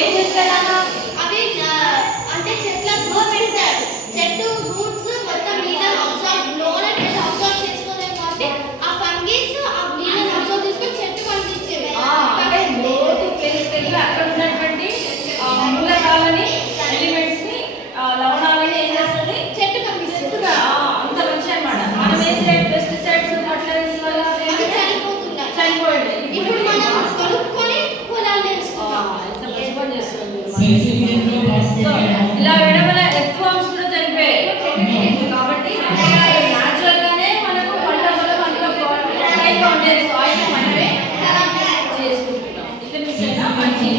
ఏం చేస్తారన్నా? అవి అంటే చెట్లకు పెడతారు. చెట్టు రూట్స్ మొత్తం నీళ్ళని అబ్జర్వ్ చేసుకోలేము కాబట్టి ఆ ఫంగీస్ ఆ నీళ్ళని అబ్జర్వ్ చేసుకొని చెట్టు పండించేవి. అంటే లోతు ప్లేస్ వెళ్ళి అక్కడ ఉన్నటువంటి మూలకాలని ఎలిమెంట్స్ ని లవణాలని ఏం చేస్తుంది? చెట్టు పండిస్తుంది. అంత మంచి అన్నమాట. మనం వేసే పెస్టిసైడ్స్ ఫర్టిలైజర్స్ వల్ల చనిపోయింది. ఇప్పుడు మనం కొనుక్కొని పొలాలు వేస్తున్నాం. ఎంత మంచి పని చేస్తుంది. ఇలా వేయడం వల్ల ఎక్కువ కూడా చనిపోయాయి. కాబట్టి న్యాచురల్ గానే మనకు పంట వల్ల మనకు సాయిల్ మనమే చేసుకుంటున్నాం. ఇది మిస్ అయినా మంచి